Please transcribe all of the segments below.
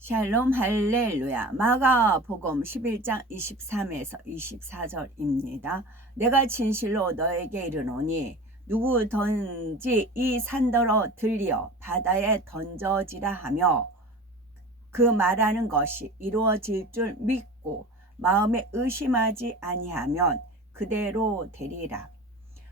샬롬 할렐루야. 마가복음 11장 23에서 24절입니다. 내가 진실로 너에게 이르노니 누구든지 이 산더러 들려 바다에 던져지라 하며 그 말하는 것이 이루어질 줄 믿고 마음에 의심하지 아니하면 그대로 되리라.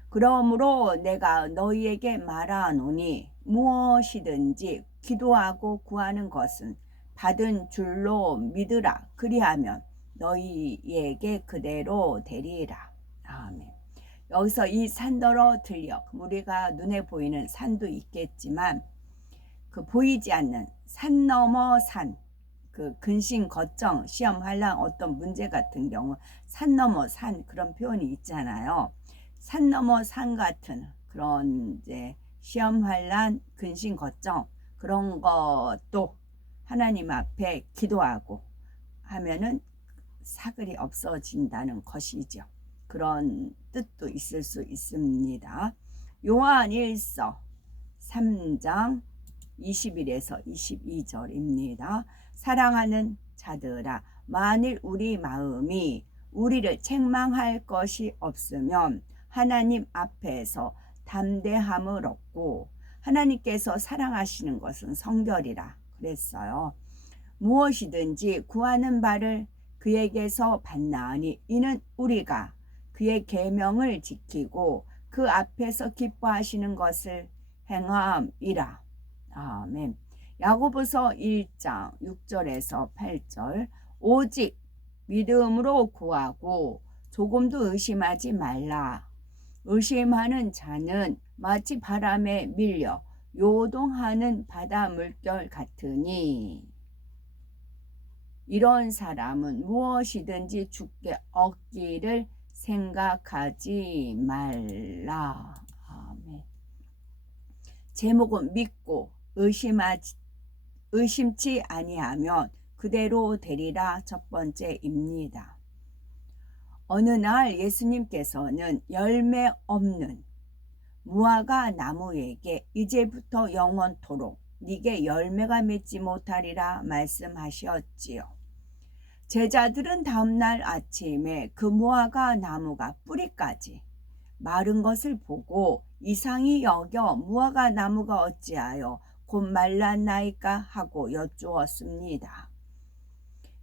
그러므로 내가 너희에게 말하노니 무엇이든지 기도하고 구하는 것은 받은 줄로 믿으라. 그리하면 너희에게 그대로 되리라. 아멘. 여기서 이 산더러 들려, 우리가 눈에 보이는 산도 있겠지만 그 보이지 않는 산 넘어 산, 그 근심 걱정 시험 환난 어떤 문제 같은 경우 산 넘어 산, 그런 표현이 있잖아요. 산 넘어 산 같은 그런 이제 시험 환난 근심 걱정 그런 것도 하나님 앞에 기도하고 하면은 사글이 없어진다는 것이죠. 그런 뜻도 있을 수 있습니다. 요한 1서 3장 21에서 22절입니다. 사랑하는 자들아, 만일 우리 마음이 우리를 책망할 것이 없으면 하나님 앞에서 담대함을 얻고, 하나님께서 사랑하시는 것은 성결이라 그랬어요. 무엇이든지 구하는 바를 그에게서 받나니 이는 우리가 그의 계명을 지키고 그 앞에서 기뻐하시는 것을 행함이라. 아멘. 야고보서 1장 6절에서 8절 오직 믿음으로 구하고 조금도 의심하지 말라. 의심하는 자는 마치 바람에 밀려 요동하는 바다 물결 같으니 이런 사람은 무엇이든지 주께 얻기를 생각하지 말라. 아멘. 제목은 믿고 의심치 아니하면 그대로 되리라. 첫 번째입니다. 어느 날 예수님께서는 열매 없는 무화과 나무에게 이제부터 영원토록 네게 열매가 맺지 못하리라 말씀하셨지요. 제자들은 다음날 아침에 그 무화과 나무가 뿌리까지 마른 것을 보고 이상히 여겨 무화과 나무가 어찌하여 곧 말랐나이까 하고 여쭈었습니다.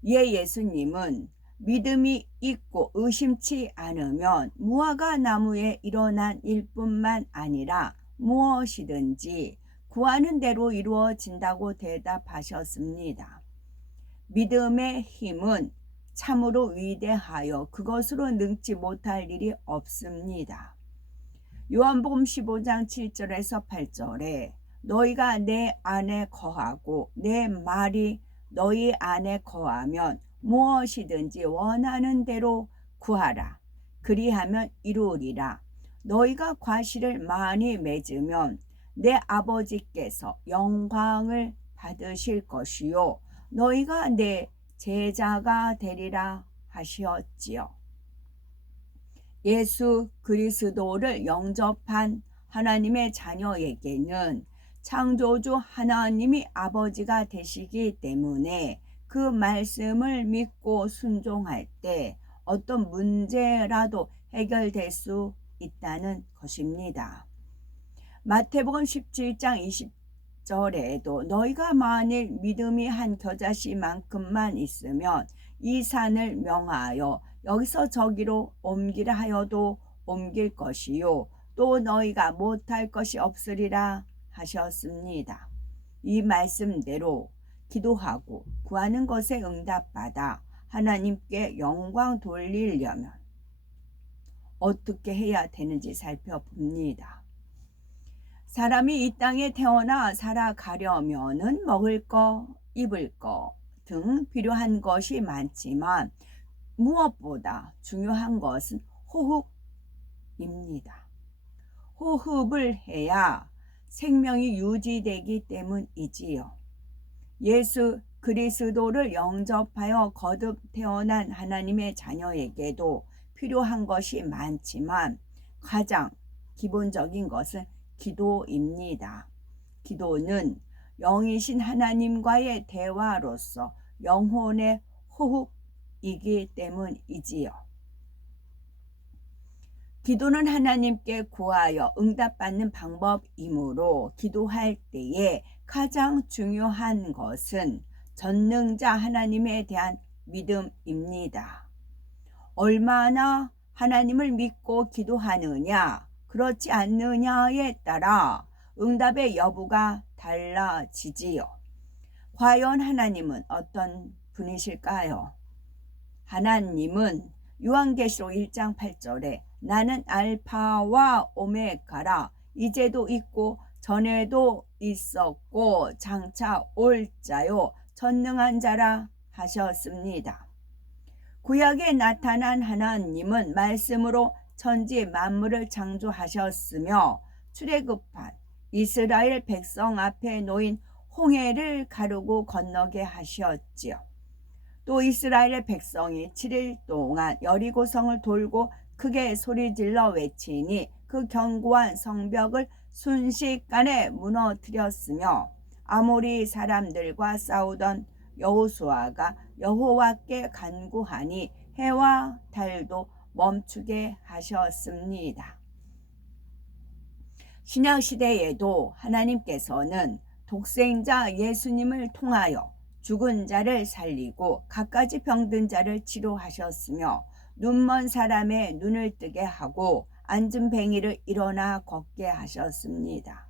이에 예수님은 믿음이 있고 의심치 않으면 무화과 나무에 일어난 일뿐만 아니라 무엇이든지 구하는 대로 이루어진다고 대답하셨습니다. 믿음의 힘은 참으로 위대하여 그것으로 능치 못할 일이 없습니다. 요한복음 15장 7절에서 8절에 너희가 내 안에 거하고 내 말이 너희 안에 거하면 무엇이든지 원하는 대로 구하라. 그리하면 이루리라. 너희가 과실을 많이 맺으면 내 아버지께서 영광을 받으실 것이요 너희가 내 제자가 되리라 하시었지요. 예수 그리스도를 영접한 하나님의 자녀에게는 창조주 하나님이 아버지가 되시기 때문에 그 말씀을 믿고 순종할 때 어떤 문제라도 해결될 수 있다는 것입니다. 마태복음 17장 20절에도 너희가 만일 믿음이 한 겨자씨만큼만 있으면 이 산을 명하여 여기서 저기로 옮기라 하여도 옮길 것이요 또 너희가 못할 것이 없으리라 하셨습니다. 이 말씀대로 기도하고 구하는 것에 응답받아 하나님께 영광 돌리려면 어떻게 해야 되는지 살펴봅니다. 사람이 이 땅에 태어나 살아가려면은 먹을 거, 입을 거 등 필요한 것이 많지만 무엇보다 중요한 것은 호흡입니다. 호흡을 해야 생명이 유지되기 때문이지요. 예수 그리스도를 영접하여 거듭 태어난 하나님의 자녀에게도 필요한 것이 많지만 가장 기본적인 것은 기도입니다. 기도는 영이신 하나님과의 대화로서 영혼의 호흡이기 때문이지요. 기도는 하나님께 구하여 응답받는 방법이므로 기도할 때에 가장 중요한 것은 전능자 하나님에 대한 믿음입니다. 얼마나 하나님을 믿고 기도하느냐, 그렇지 않느냐에 따라 응답의 여부가 달라지지요. 과연 하나님은 어떤 분이실까요? 하나님은 요한계시록 1장 8절에 나는 알파와 오메가라, 이제도 있고 전에도 있었고 장차 올 자요 전능한 자라 하셨습니다. 구약에 나타난 하나님은 말씀으로 천지 만물을 창조하셨으며 출애굽한 이스라엘 백성 앞에 놓인 홍해를 가르고 건너게 하셨지요. 또 이스라엘의 백성이 7일 동안 여리고성을 돌고 크게 소리질러 외치니 그 견고한 성벽을 순식간에 무너뜨렸으며 아모리 사람들과 싸우던 여호수아가 여호와께 간구하니 해와 달도 멈추게 하셨습니다. 신약시대에도 하나님께서는 독생자 예수님을 통하여 죽은 자를 살리고 갖가지 병든 자를 치료하셨으며 눈먼 사람의 눈을 뜨게 하고 앉은 뱅이를 일어나 걷게 하셨습니다.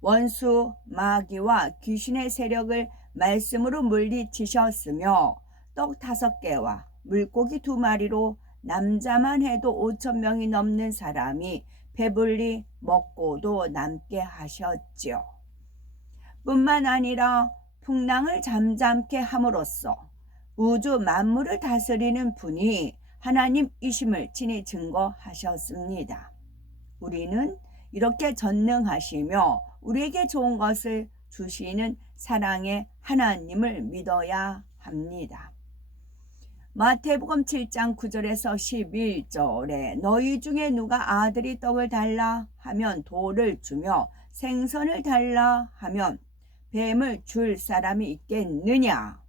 원수 마귀와 귀신의 세력을 말씀으로 물리치셨으며 떡 5개와 물고기 2마리로 남자만 해도 5,000명이 넘는 사람이 배불리 먹고도 남게 하셨지요. 뿐만 아니라 풍랑을 잠잠케 함으로써 우주 만물을 다스리는 분이 하나님이심을 친히 증거하셨습니다. 우리는 이렇게 전능하시며 우리에게 좋은 것을 주시는 사랑의 하나님을 믿어야 합니다. 마태복음 7장 9절에서 11절에 너희 중에 누가 아들이 떡을 달라 하면 돌을 주며 생선을 달라 하면 뱀을 줄 사람이 있겠느냐?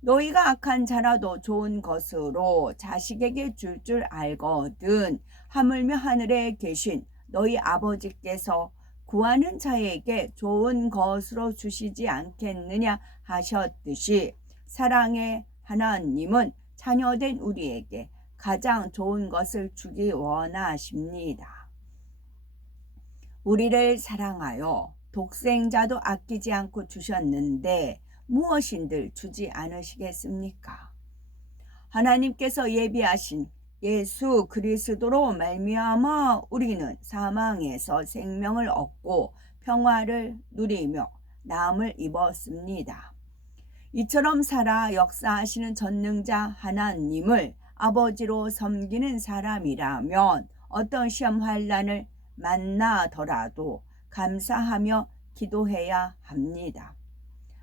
너희가 악한 자라도 좋은 것으로 자식에게 줄 줄 알거든 하물며 하늘에 계신 너희 아버지께서 구하는 자에게 좋은 것으로 주시지 않겠느냐 하셨듯이 사랑의 하나님은 자녀된 우리에게 가장 좋은 것을 주기 원하십니다. 우리를 사랑하여 독생자도 아끼지 않고 주셨는데 무엇인들 주지 않으시겠습니까? 하나님께서 예비하신 예수 그리스도로 말미암아 우리는 사망에서 생명을 얻고 평화를 누리며 나음을 입었습니다. 이처럼 살아 역사하시는 전능자 하나님을 아버지로 섬기는 사람이라면 어떤 시험 환난을 만나더라도 감사하며 기도해야 합니다.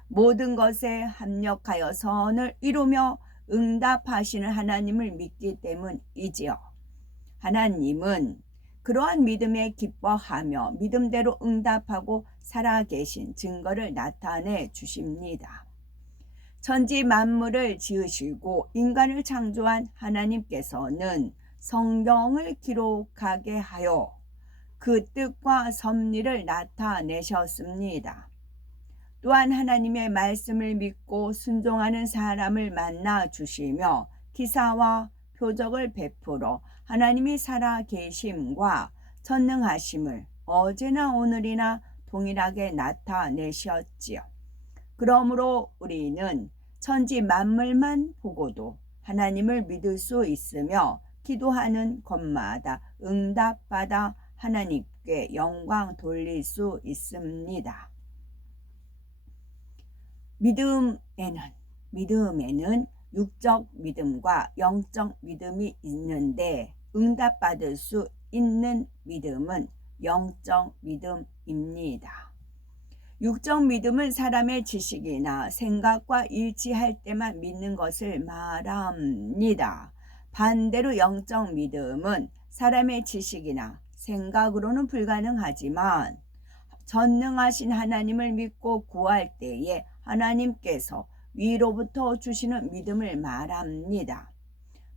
모든 것에 합력하여 선을 이루며 응답하시는 하나님을 믿기 때문이지요. 하나님은 그러한 믿음에 기뻐하며 믿음대로 응답하고 살아계신 증거를 나타내 주십니다. 천지 만물을 지으시고 인간을 창조한 하나님께서는 성경을 기록하게 하여 그 뜻과 섭리를 나타내셨습니다. 또한 하나님의 말씀을 믿고 순종하는 사람을 만나 주시며 기사와 표적을 베풀어 하나님이 살아 계심과 전능하심을 어제나 오늘이나 동일하게 나타내셨지요. 그러므로 우리는 천지 만물만 보고도 하나님을 믿을 수 있으며 기도하는 것마다 응답받아 하나님께 영광 돌릴 수 있습니다. 믿음에는 육적 믿음과 영적 믿음이 있는데 응답받을 수 있는 믿음은 영적 믿음입니다. 육적 믿음은 사람의 지식이나 생각과 일치할 때만 믿는 것을 말합니다. 반대로 영적 믿음은 사람의 지식이나 생각으로는 불가능하지만 전능하신 하나님을 믿고 구할 때에 하나님께서 위로부터 주시는 믿음을 말합니다.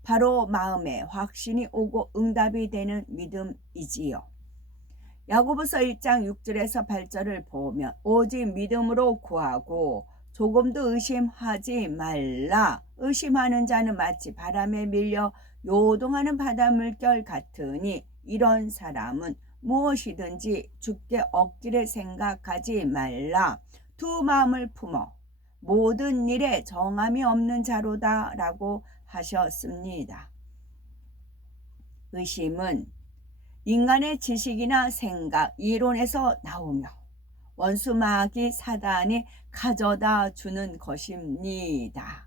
바로 마음에 확신이 오고 응답이 되는 믿음이지요. 야고보서 1장 6절에서 8절을 보면 오직 믿음으로 구하고 조금도 의심하지 말라. 의심하는 자는 마치 바람에 밀려 요동하는 바다 물결 같으니 이런 사람은 무엇이든지 주께 얻기를 생각하지 말라. 두 마음을 품어 모든 일에 정함이 없는 자로다 라고 하셨습니다. 의심은 인간의 지식이나 생각, 이론에서 나오며 원수 마귀 사단이 가져다 주는 것입니다.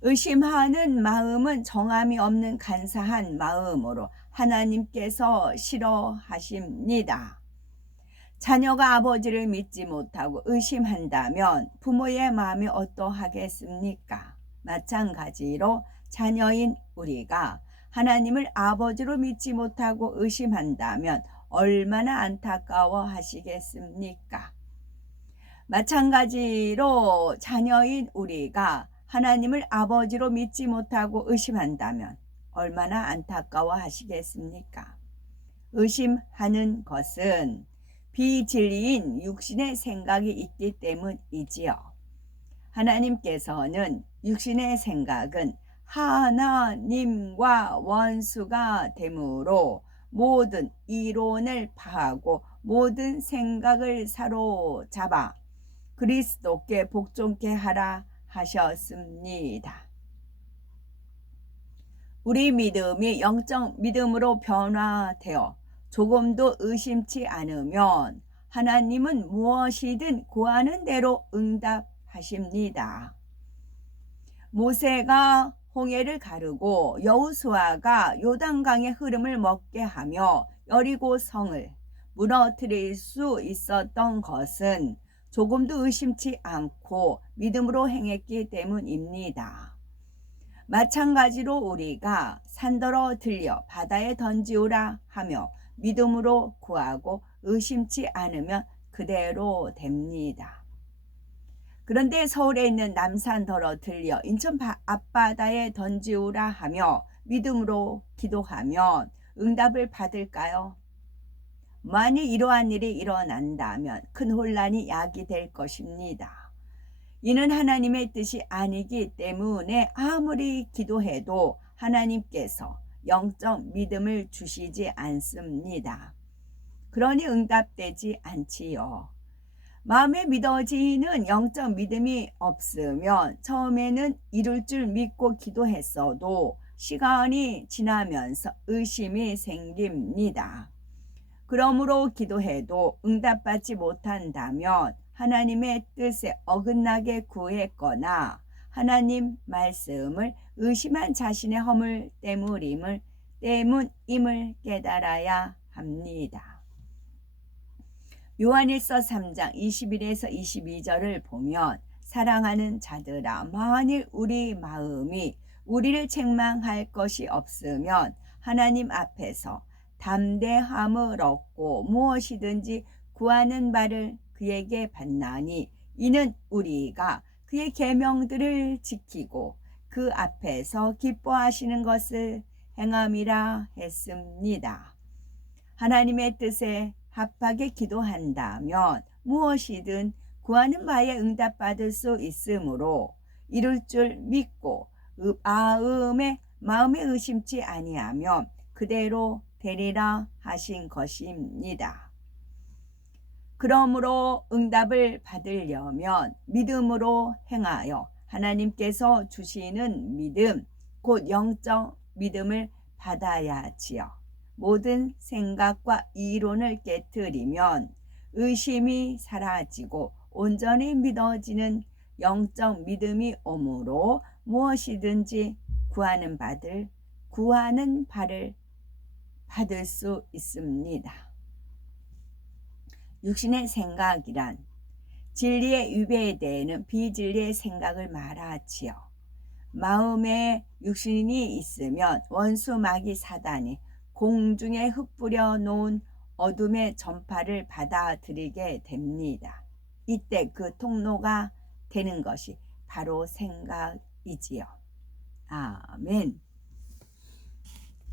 의심하는 마음은 정함이 없는 간사한 마음으로 하나님께서 싫어하십니다. 자녀가 아버지를 믿지 못하고 의심한다면 부모의 마음이 어떠하겠습니까? 마찬가지로 자녀인 우리가 하나님을 아버지로 믿지 못하고 의심한다면 얼마나 안타까워 하시겠습니까? 마찬가지로 자녀인 우리가 하나님을 아버지로 믿지 못하고 의심한다면 얼마나 안타까워 하시겠습니까? 의심하는 것은 비진리인 육신의 생각이 있기 때문이지요. 하나님께서는 육신의 생각은 하나님과 원수가 되므로 모든 이론을 파하고 모든 생각을 사로잡아 그리스도께 복종케 하라 하셨습니다. 우리 믿음이 영적 믿음으로 변화되어 조금도 의심치 않으면 하나님은 무엇이든 구하는 대로 응답하십니다. 모세가 홍해를 가르고 여호수아가 요단강의 흐름을 멈게 하며 여리고 성을 무너뜨릴 수 있었던 것은 조금도 의심치 않고 믿음으로 행했기 때문입니다. 마찬가지로 우리가 산더러 들려 바다에 던지오라 하며 믿음으로 구하고 의심치 않으면 그대로 됩니다. 그런데 서울에 있는 남산더러 들려 인천 앞바다에 던지오라 하며 믿음으로 기도하면 응답을 받을까요? 만일 이러한 일이 일어난다면 큰 혼란이 야기될 것입니다. 이는 하나님의 뜻이 아니기 때문에 아무리 기도해도 하나님께서 영적 믿음을 주시지 않습니다. 그러니 응답되지 않지요. 마음에 믿어지는 영적 믿음이 없으면 처음에는 이룰 줄 믿고 기도했어도 시간이 지나면서 의심이 생깁니다. 그러므로 기도해도 응답받지 못한다면 하나님의 뜻에 어긋나게 구했거나 하나님 말씀을 의심한 자신의 허물 때문임을 깨달아야 합니다. 요한일서 3장 21에서 22절을 보면 사랑하는 자들아 만일 우리 마음이 우리를 책망할 것이 없으면 하나님 앞에서 담대함을 얻고 무엇이든지 구하는 바를 그에게 받나니 이는 우리가 그의 계명들을 지키고 그 앞에서 기뻐하시는 것을 행함이라 했습니다. 하나님의 뜻에 합하게 기도한다면 무엇이든 구하는 바에 응답받을 수 있으므로 이룰 줄 믿고 마음에 의심치 아니하면 그대로 되리라 하신 것입니다. 그러므로 응답을 받으려면 믿음으로 행하여 하나님께서 주시는 믿음, 곧 영적 믿음을 받아야지요. 모든 생각과 이론을 깨트리면 의심이 사라지고 온전히 믿어지는 영적 믿음이 오므로 무엇이든지 구하는 바를 받을 수 있습니다. 육신의 생각이란 진리의 위배되는 비진리의 생각을 말하지요. 마음에 육신이 있으면 원수 마귀 사단이 공중에 흩뿌려 놓은 어둠의 전파를 받아들이게 됩니다. 이때 그 통로가 되는 것이 바로 생각이지요. 아멘.